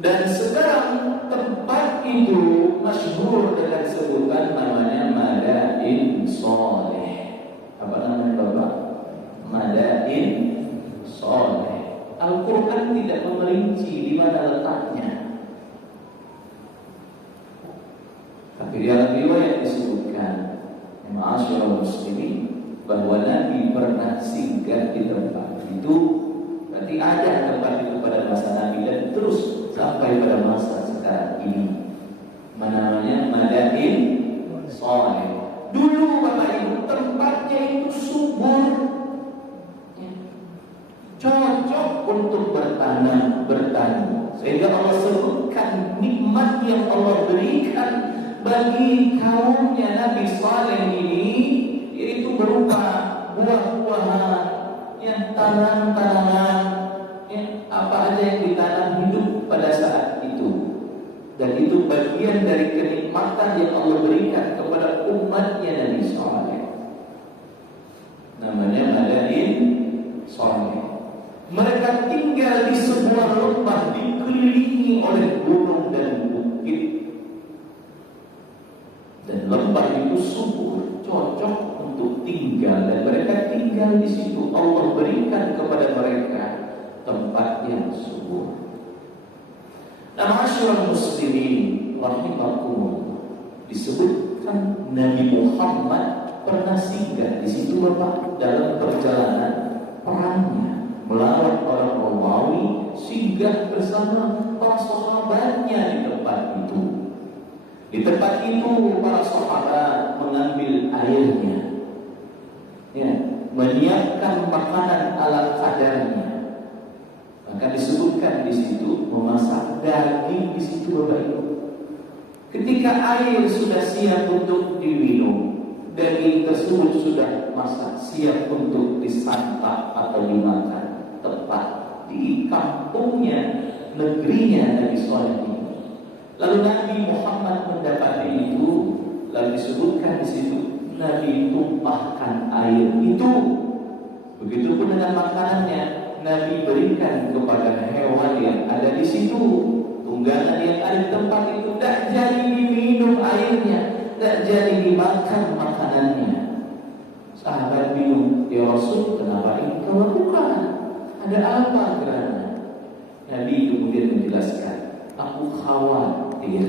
Dan sekarang tempat itu masyhur dengan sebutan namanya Madain Shaleh. Apa namanya Bapak? Madain Shaleh. Al-Quran tidak memerinci di mana letaknya. Tapi di dalam riwayat disebutkan, ma'asyiral muslimin, bahwa Nabi pernah singgah di tempat itu. Berarti ada tempat itu pada masa Nabi dan terus sampai pada masa sekarang ini. Namanya Madain Shaleh. Dulu Bapak Ibu tempatnya itu subur, cocok untuk bertanam, bertani. Sehingga Allah sebutkan nikmat yang Allah berikan bagi kaumnya Nabi Saleh ini, yaitu berupa buah-buahan, yang tanaman-tanaman, apa aja yang ditanam hidup pada saat itu. Dan itu bagian dari kenikmatan yang Allah berikan kepada umatnya Nabi Saleh. Namanya Madain Shaleh. Mereka tinggal di sebuah lembah dikelilingi oleh gunung dan bukit. Dan lembah itu subur, cocok untuk tinggal, dan mereka tinggal di situ. Allah berikan kepada mereka tempat yang subur. Nah, ma'asyiral muslimin rahimakumullah, disebutkan Nabi Muhammad pernah singgah di situ Bapak dalam perjalanan perangnya melawan orang Romawi, singgah bersama para sahabatnya di tempat itu. Di tempat itu para sahabat mengambil airnya, menyiapkan makanan ala kadarnya. Maka disebutkan di situ memasak daging di situ Bapak Ibu. Ketika air sudah siap untuk diminum, daging tersebut sudah masak siap untuk disantap atau dimakan. Tepat di kampungnya, negerinya Nabi Saleh ini. Lalu Nabi Muhammad mendapati itu, lalu disebutkan di situ Nabi tumpahkan air itu. Begitupun dengan makanannya, Nabi berikan kepada hewan yang ada di situ, tunggangan yang ada di tempat itu. Tak jadi diminum airnya, tak jadi dimakan makanannya. Sahabat bingung, ya Rasul, kenapa ini kau lakukan? Ada apa kerana? Nabi kemudian menjelaskan, aku khawatir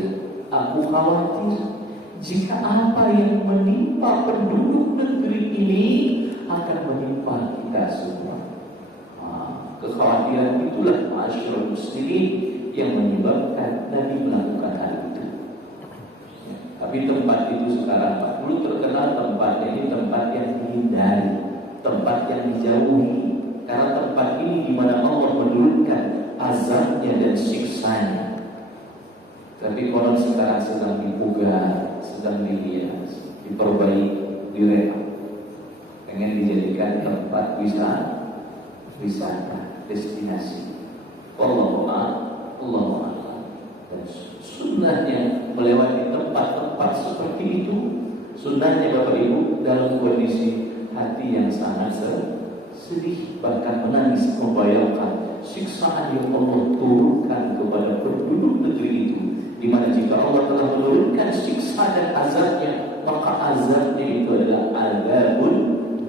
jika apa yang menimpa penduduk negeri ini akan menimpa kita semua. Kekhawatiran itulah ma'asyiral muslimin yang menyebabkan Nabi melakukan hal itu. Tapi tempat itu sekarang Pak, dulu terkenal tempatnya ini tempat yang dihindari, tempat yang dijauhi. Karena tempat ini di mana Allah menurunkan azabnya dan siksanya. Tapi orang sekarang sedang dipugar, sedang dihias, diperbaiki, direhab, pengen dijadikan tempat wisata, destinasi. Allahu a'lam. Dan sunnahnya melewati tempat-tempat seperti itu, sunnahnya Bapak Ibu dalam kondisi hati yang sangat sedih, bahkan menangis membayangkan siksaan yang Allah turunkan kepada penduduk negeri itu, di mana jika Allah telah menurunkan siksa dan azabnya, maka azabnya itu adalah azabun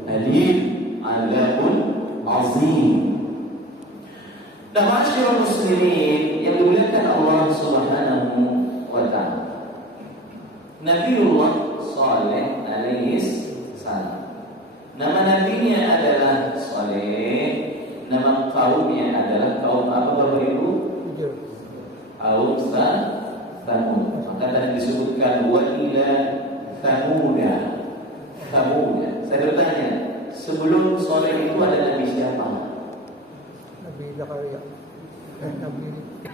alim, azabun azim. Dan ma'asyiral muslimin yang dimuliakan Allah Subhanahu wa ta'ala, Nabiullah Saleh alaihi salam, nama nabinya adalah Saleh, nama kaumnya adalah kaum apa Bapak Ibu? Kaum Thamud. Maka tadi disebutkan wa ila Thamuda. Saya bertanya, sebelum Saleh itu ada nabi siapa? Nabi Zakaria. Nabi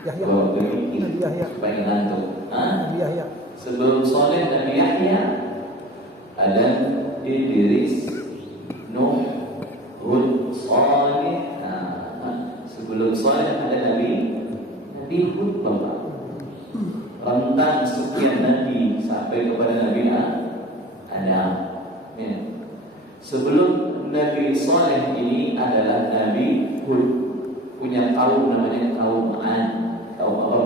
Yahya. Nabi Yahya. Supaya ngantuk. Nabi Yahya. Sebelum Saleh Nabi Yahya ada Idris, Nuh, Hud, Saleh. Sebelum Saleh ada Nabi Hud Bapak. Rentang sekian Nabi sampai kepada Nabi Adam. Sebelum Nabi Saleh ini adalah Nabi Hud, punya kaum namanya kaum Ad. Kaum apa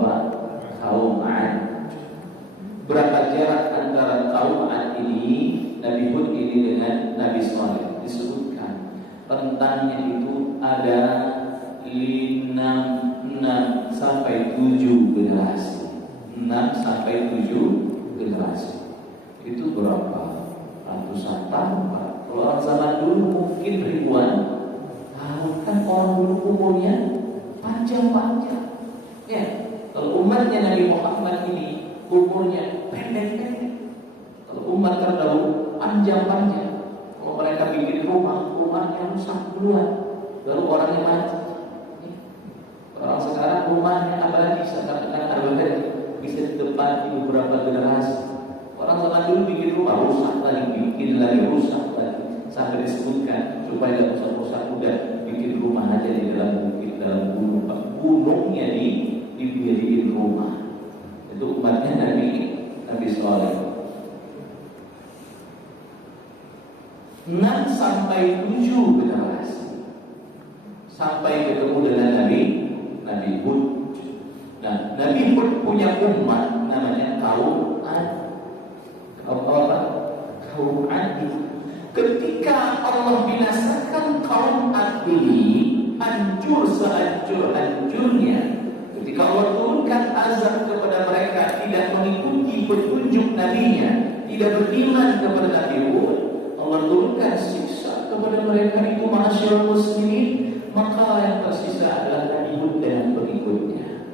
rentangnya itu ada 6 sampai 7 generasi. 6 sampai 7 generasi. Itu berapa? Ratusan tahun, Pak. Kalau orang zaman dulu mungkin ribuan tahun, kan orang dulu umurnya panjang-panjang. Ya, kalau umatnya Nabi Muhammad ini umurnya pendek-pendek. Kalau umat terdahulu panjang-panjang. Kalau mereka bikin rumahnya rusak duluan, baru orangnya mati. Orang sekarang rumahnya apalagi seakan-akan ada bisa ditempati beberapa generasi. Orang zaman dulu bikin rumah rusak lagi, bikin lagi rusak lagi, sampai disebutkan supaya tidak rusak-rusak udah bikin rumah aja di dalam bukit, dalam gunung. Gunungnya dijadiin rumah. Itu umatnya Nabi Saleh. 6 sampai 7 generasi sampai ketemu dengan Nabi Hud. Nah, Nabi Hud punya umat namanya kaum Ad. Kaum Ad. Ketika Allah binasakan kaum Ad ini, hancur sehancur-hancurnya. Ketika Allah turunkan azab kepada mereka, tidak mengikuti petunjuk nabinya, tidak beriman kepada Nabi Hud, Allah turunkan siksa kepada mereka itu, ma'asyiral muslimin. Maka yang tersisa adalah Nabi Hud dan pengikutnya.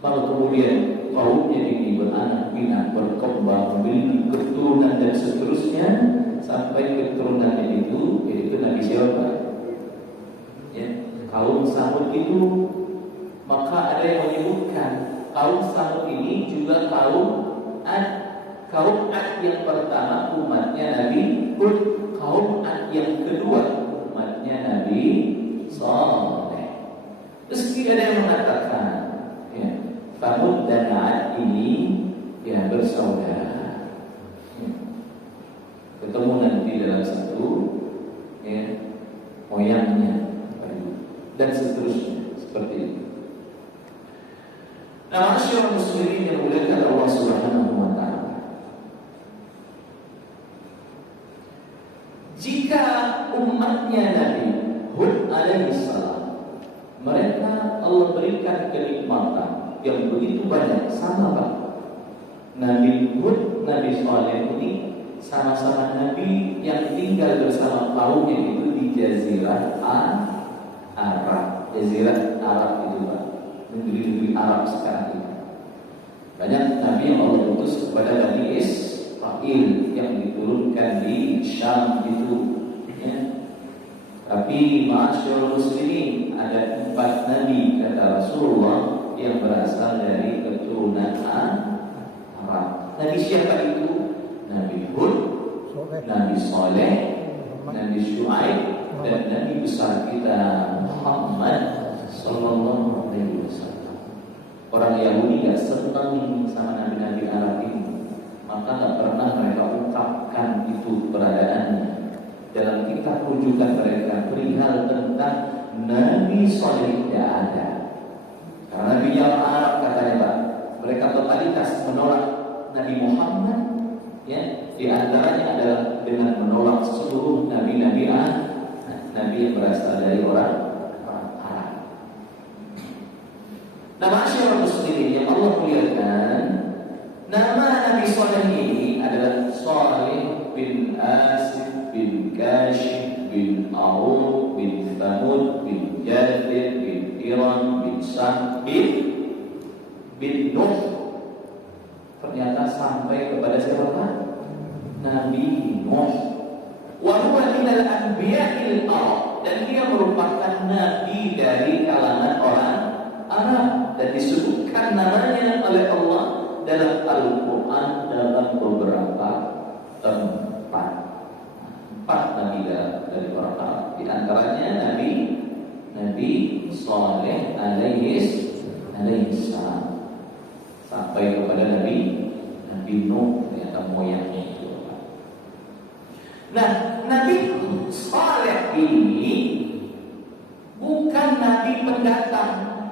Lalu kemudian kaumnya ini beranak pinak, berkembang, memiliki keturunan dan seterusnya sampai keturunannya itu, yaitu Nabi siapa? Ya, kaum Samud itu. Maka ada yang menyebutkan kaum Samud ini juga kaum Ad. Kaum Ad yang pertama umatnya Nabi Hud, kaum Ad yang kedua umatnya Nabi Saleh. Meski ada yang mengatakan, ya, Samud dan Ad ini ya bersaudara, ya, ketemu nanti dalam satu ya, moyangnya dan seterusnya seperti itu. Nah, masyarakat muslimin yang dimuliakan Allah Subhanahu wa taala, jika umatnya Nabi Hud alaihissalam, mereka Allah berikan kenikmatan yang begitu banyak, sama Pak. Nabi Hud, Nabi Saleh ini sama-sama Nabi yang tinggal bersama kaumnya itu di Jazirah Arab. Jazirah Arab itu Pak, negeri-negeri Arab sekarang ini. Banyak Nabi yang Allah utus kepada Bani Israel yang diturunkan di Syam itu, ya. Tapi ma'asyiral muslimin, ada 4 Nabi kata Rasulullah yang berasal dari keturunan Arab. Nabi siapa itu? Nabi Hud, Nabi Saleh, Nabi Syuaib, dan Nabi besar kita Muhammad sallallahu alaihi wasallam. Orang Yahudi gak senang sama Nabi-Nabi Arab ini, maka gak pernah mereka ungkapkan itu keberadaannya. Dalam kitab rujukan mereka perihal tentang Nabi Saleh tidak ada. Karena Nabi yang Arab katanya Pak, mereka totalitas menolak Nabi Muhammad, ya. Di antaranya adalah dengan menolak seluruh nabi-nabi Nabi yang berasal dari orang Arab. Nah, masyarakat muslimin yang Allah muliakan, nama Nabi Saleh ini adalah Saleh bin Asif bin Kashif bin A'ud bin Thamud bin Jathir bin Iran bin Sam bin Nuh. Ternyata sampai kepada siapa? Nabi Nuh. Wa huwa minal anbiya'il Arab, dan dia merupakan nabi dari kalangan orang Arab, dan disebutkan namanya oleh Allah dalam Al-Quran dalam beberapa tempat. 4 nabi dari orang Arab, di antaranya Nabi Saleh alaihissalam, sampai kepada Nabi Nuh, ternyata moyangnya itu. Nah, Nabi Saleh ini bukan nabi pendatang,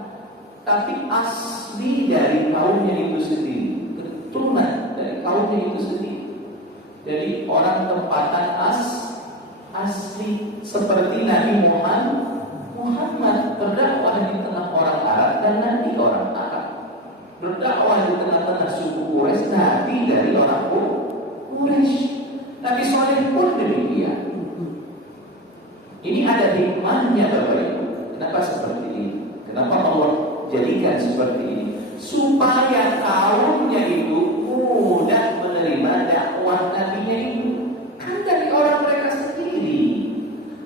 tapi asli dari kaumnya itu sendiri, keturunan dari kaumnya itu sendiri. Jadi orang tempatan asli seperti Nabi Muhammad berdakwah di tengah orang Arab dan Nabi orang Arab, berdakwah di tengah-tengah suku Quraisy, Nabi dari orang Quraisy. Nabi Saleh pun demikian. Ini ada hikmahnya Bapak Ibu. Kenapa seperti ini? Kenapa Allah jadikan seperti ini? Supaya kaumnya itu mudah menerima dakwah nabinya itu. Kan dari orang mereka sendiri,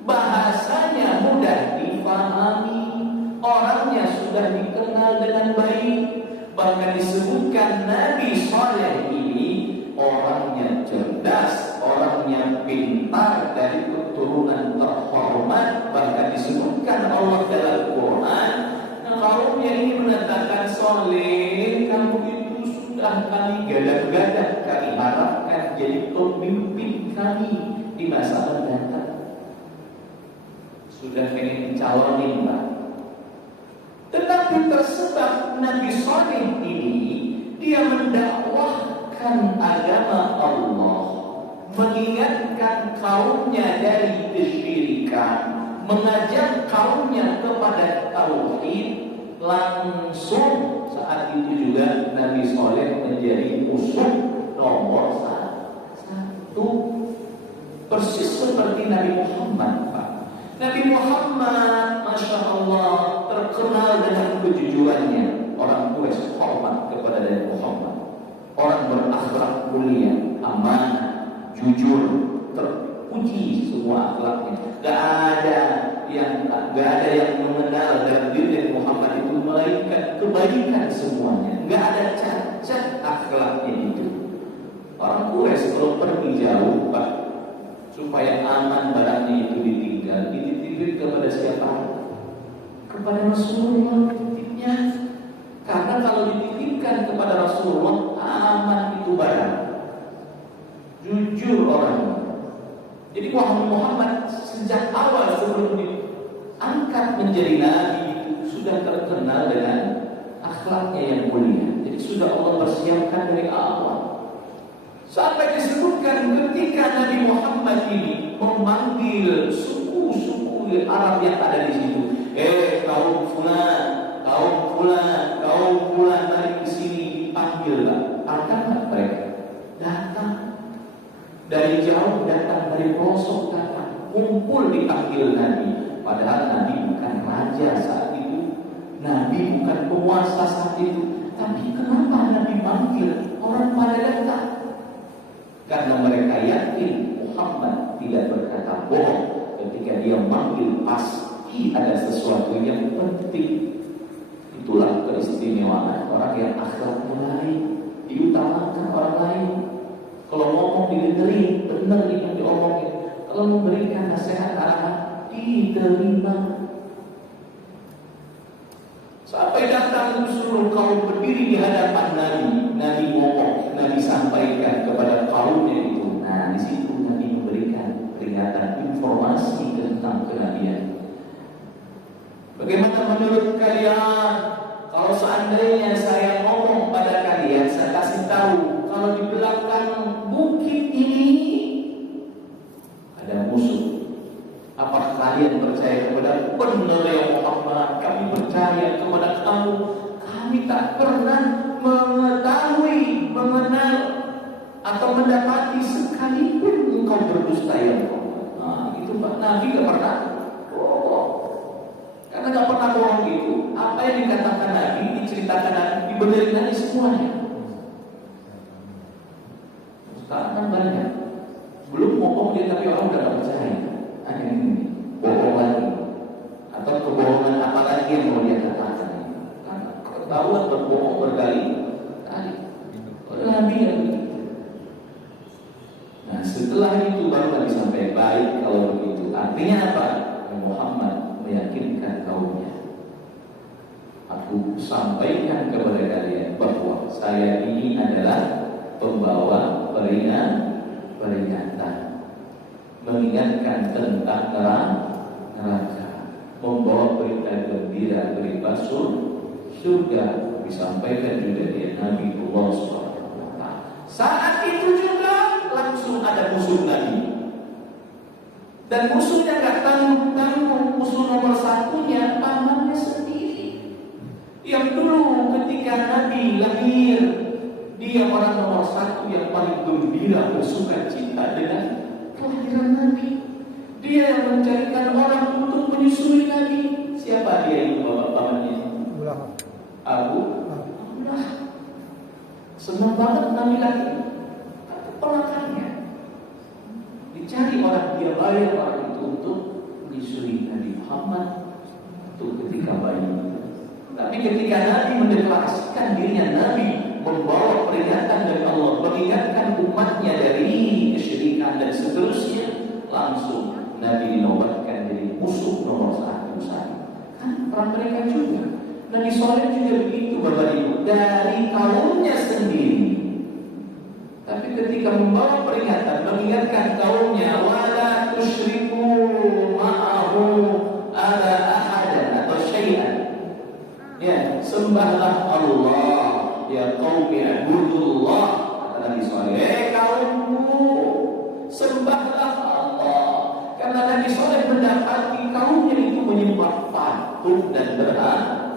bahasanya mudah difahami, orangnya sudah dikenal dengan baik. Bahkan disebutkan Nabi Saleh ini orangnya cerdas, orangnya pintar, dari keturunan terhormat. Bahkan disebutkan Allah dalam Quran, kaumnya ini mengatakan, Saleh, kamu itu sudah kami gadang-gadang, kami harapkan jadi pemimpin kami di masa mendatang. Sudah pengen dicalonin, Pak. Tetapi tersebab Nabi Saleh ini, dia mendakwahkan agama Allah, mengingatkan kaumnya dari kesyirikan, mengajak kaumnya kepada tauhid. Langsung saat itu juga Nabi Saleh menjadi musuh nomor satu, persis seperti Nabi Muhammad, Pak. Nabi Muhammad, Masya Allah, terkenal dengan kejujurannya. Orang Quraisy hormat kepada Nabi Muhammad. Orang berakhlak mulia, amanah, jujur, terpuji semua akhlaknya. Gak ada yang mengenal dalam diri Muhammad itu melainkan kebaikan semuanya. Gak ada cacat akhlaknya itu. Orang Quraisy kalau pergi jauh, Pak, supaya aman barangnya itu ditinggal, dititipin kepada siapa? Kepada Rasulullah titipnya. Karena kalau dititipkan kepada Rasulullah, aman itu barang. Jujur orangnya. Jadi Muhammad sejak awal sebelum diangkat menjadi nabi itu sudah terkenal dengan akhlaknya yang mulia. Jadi sudah Allah persiapkan dari awal. Sampai disebutkan ketika Nabi Muhammad ini memanggil suku-suku Arab yang ada di situ, kaum fulan, mari ke sini, dipanggil, Pak. Datang mereka? Datang. Dari jauh datang, dari pelosok datang, kumpul dipanggil Nabi. Padahal Nabi bukan raja saat itu, Nabi bukan penguasa saat itu. Tapi kenapa Nabi manggil orang pada datang? Karena mereka yakin Muhammad tidak berkata bohong. Ketika dia manggil, pasti ada sesuatu yang penting. Itulah keistimewaan orang yang akhlaknya lain, diutamakan orang lain. Kalau ngomong didengerin, benar yang diomongin. Kalau memberikan nasihat arahan, diterima. Sampai datang seluruh kaum berdiri di hadapan Nabi. Nabi ngomong, Nabi sampaikan kepada kaumnya itu. Nah, di situ Nabi memberikan peringatan, informasi tentang kenabian. Bagaimana menurut kalian? Kalau seandainya saya ngomong pada kalian, saya kasih tahu, kalau di belakang bukit ini ada musuh. Apakah kalian percaya kepada benar ya Muhammad? Kami percaya kepada kamu. Kami tak pernah mengetahui, mengenal atau mendapati sekalipun engkau berdusta ya Muhammad. Nah, itu Pak Nabi gak pernah bohong. Karena gak pernah bohong itu. Apa yang dikatakan Nabi, diceritakan Nabi, dibenerin Nabi semuanya. Sekarang kan banyak. Belum ngomong dia tapi orang udah gak percaya. Ini bohong lagi. Atau kebohongan apa lagi yang mau dia katakan? Karena ketahuan berbohong berkali-kali. Nabi yang begitu. Nah setelah itu baru Nabi sampai baik kalau begitu. Artinya apa? Muhammad meyakinkan kaumnya. Aku sampaikan kepada kalian bahwa saya ini adalah pembawa peringatan, mengingatkan tentang neraka, membawa berita gembira, berita surga, disampaikan juga dia Nabi Allah SWT. Saat itu juga langsung ada musuh Nabi. Dan musuhnya nggak tanggung-tanggung, musuh nomor satunya pamannya sendiri. Yang dulu ketika Nabi lahir, dia orang nomor satu yang paling gembira, bersuka cita dengan kelahiran Nabi. Dia yang mencarikan orang untuk menyusui Nabi. Siapa dia itu bapak pamannya? Abu Lahab. Senang banget Nabi lahir. Keponakannya dicari orang, dia bayar orang itu untuk menyusui Nabi Muhammad untuk ketika bayi. Tapi ketika Nabi mendeklarasikan dirinya Nabi, membawa peringatan dari Allah, mengingatkan umatnya dari kesyirikan dan seterusnya, langsung Nabi dinobatkan jadi musuh nomor satu saja. Kan orang mereka juga. Nabi Soleh juga begitu Bapak Ibu, dari kaumnya sendiri. Tapi ketika membawa peringatan, mengingatkan kaumnya, wala tusyriku ma'ahu ala ahadan atau syai'an. Ya, sembahlah Allah, ya qaumi ibudullah, kata Nabi Saleh, kaumku, sembahlah Allah. Karena Nabi Saleh mendapati kaumnya itu menyembah patung dan berhala.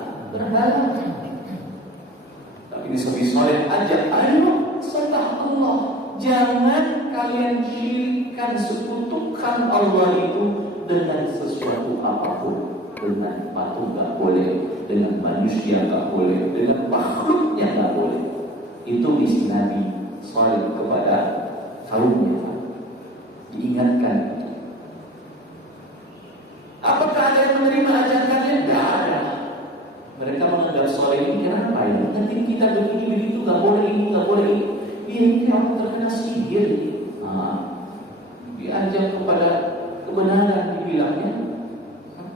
Tapi Nabi Saleh ajak, ayo sembah Allah, jangan kalian syirikkan, sekutukan Allah itu dengan sesuatu apapun. Dengan patung gak boleh, dengan manusia gak boleh, dengan makhluknya gak boleh. Itu misi Nabi Saleh kepada kaumnya. Diingatkan. Apakah ada yang menerima ajakannya? Tidak ada. Mereka menganggap Saleh ini kenapa ya? Nanti kita begini begitu, gak boleh ini, gak boleh ini. Ini yang terkena sihir. Diajak kepada kebenaran, dibilangnya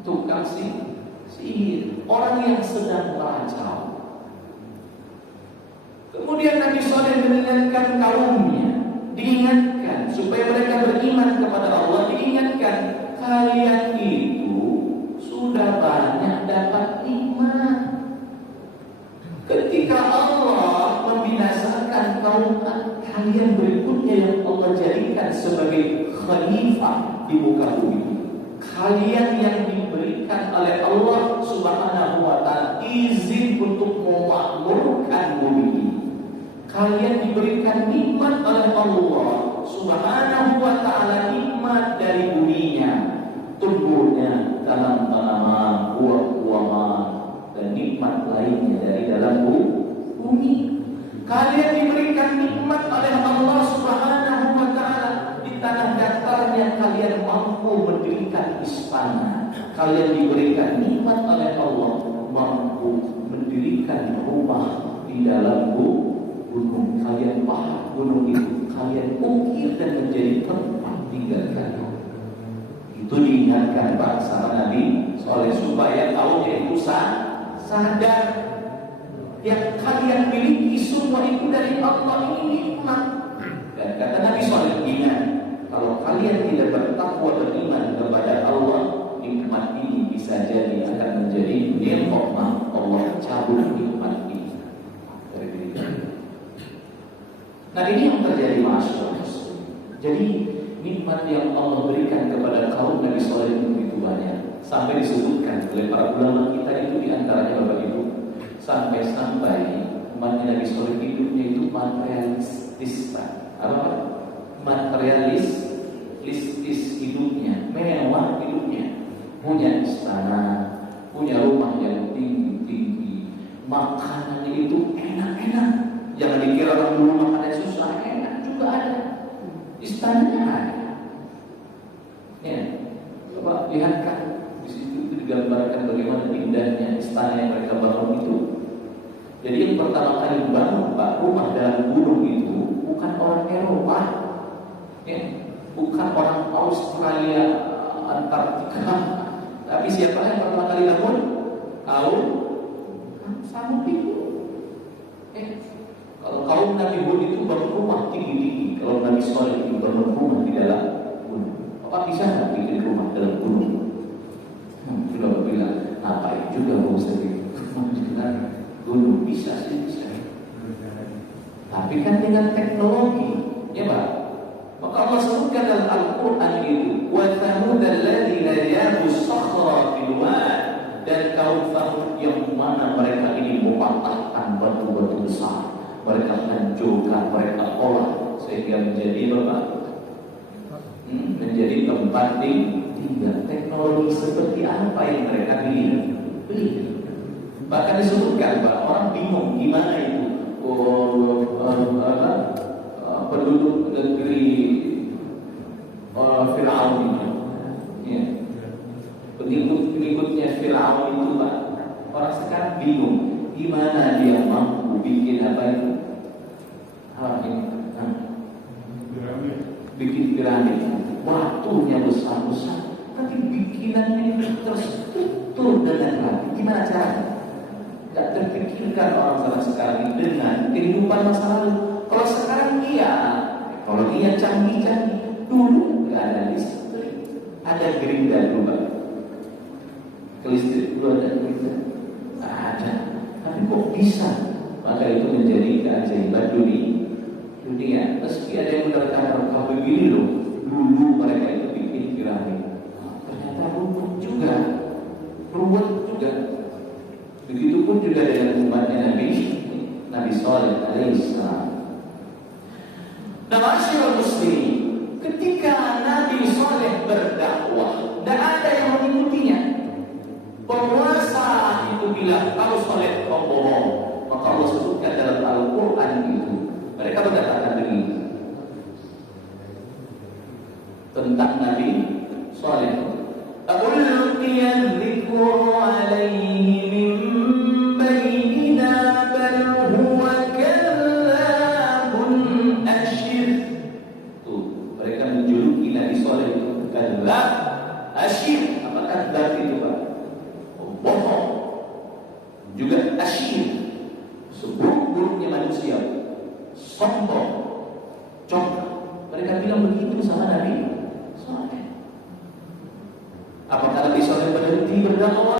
tukang sihir, orang yang sedang kacau. Kemudian Nabi Saleh mengingatkan kaumnya, diingatkan supaya mereka beriman kepada Allah, diingatkan kalian itu sudah banyak dapat nikmat. Ketika Allah membinasakan kaum kalian berikutnya yang Allah jadikan sebagai khalifah di muka bumi, kalian yang diberikan oleh Allah Subhanahu wa ta'ala izin untuk memakmurkan bumi ini. Kalian diberikan nikmat oleh Allah Subhanahu wa ta'ala, nikmat dari buminya, tumbuhnya tanam-tanaman, buah-buahan, dan nikmat lainnya dari dalam bumi. Kalian diberikan nikmat oleh Allah Subhanahu wa ta'ala. Di tanah datarnya kalian mampu mendirikan istana. Kalian diberikan nikmat oleh Allah, mampu mendirikan rumah di dalam gunung. Kalian pahat gunung itu, kalian ukir dan menjadi tempat tinggal kalian. Itu diingatkan Pak sama Nabi Saleh supaya kaumnya itu sadar yang kalian miliki semua itu dari Allah, ini nikmat. Dan kata Nabi Saleh, ingat, kalau kalian tidak bertakwa beriman kepada Allah, nikmat ini bisa jadi akan menjadi nikmat. Allah cabut nikmat ini dari diri kalian. Nah, ini yang terjadi masyarakat. Jadi nikmat yang Allah berikan kepada kaum Nabi Saleh itu begitu banyak, sampai disebutkan oleh para ulama kita itu diantaranya Bapak Ibu, sampai umatnya Nabi Saleh hidupnya itu materialistis. Apa? Materialistis hidupnya, mewah hidupnya, punya istana, punya rumah yang tinggi-tinggi, makanannya itu enak-enak. Jangan dikira orang dulu makannya susah, enak juga ada, istananya ada. Ya, coba lihatkan di situ itu digambarkan bagaimana indahnya istana yang mereka bangun itu. Jadi yang pertama kali bangun Pak rumah dalam gunung itu bukan orang Eropa, ya, bukan orang Australia, Antartika, tapi siapa yang pertama kali bangun? Kaum Samud itu. Kalau kaum Nabi Hud itu bangun rumah tinggi-tinggi, kalau Nabi Saleh itu bangun rumah di dalam gunung. Apa bisa nggak bikin rumah dalam gunung? Sudah bilang, ngapain juga mau sendiri? Gunung bisa sih, bisa. Tapi kan dengan teknologi, ya Pak. Maka Allah sebutkan dalam Al-Quran itu, wa thamud alladziina jabu sakhra bil wad, dan kaum Thamud yang mana mereka ini mematahkan batu-batu besar, mereka hancurkan, mereka olah sehingga menjadi apa? Menjadi tempat tinggal. Teknologi seperti apa yang mereka beli? Bahkan disebutkan bahwa orang bingung gimana itu penduduk negeri Fir'aun itu, ya. Pengikutnya Fir'aun itu, Pak, orang sekarang bingung gimana dia mampu bikin apa itu, bikin piramid, batunya besar-besar, tapi bikinannya itu terstruktur dengan rapi. Gimana caranya? Gak terpikirkan orang zaman sekarang ini dengan kehidupan masa lalu. Kalau sekarang iya, teknologinya canggih-canggih. Dulu nggak ada listrik, ada gerinda dulu, Pak. Ke listrik dulu ada gerinda, nggak ada. Tapi kok bisa? Maka itu menjadi keajaiban dunia. Meski ada yang mengatakan kalau begini loh, dulu mereka itu bikin piramid, ternyata ruwet juga. Begitupun juga dengan umatnya Nabi Shalih alaihissalam. Nah, masyarakat muslim, ketika Nabi Shalih berdakwah, tidak ada yang mengikutinya. Penguasa itu bilang kalau Shalih bohong, maka Allah sebutkan dalam Al-Quran itu, mereka berkata begini tentang Nabi Shalih. Ulqiya dzikru alaihi min bainina bal huwa kadzabun asyir. Tuh, mereka menjuluki Nabi Shalih itu kadzab asyir. Apa kadzab itu, Pak? Bohong. Juga asyir, seburuk-buruknya manusia, sombong, congkak. Mereka bilang begitu sama Nabi Shalih. Apakah Nabi Shalih berhenti berdakwah?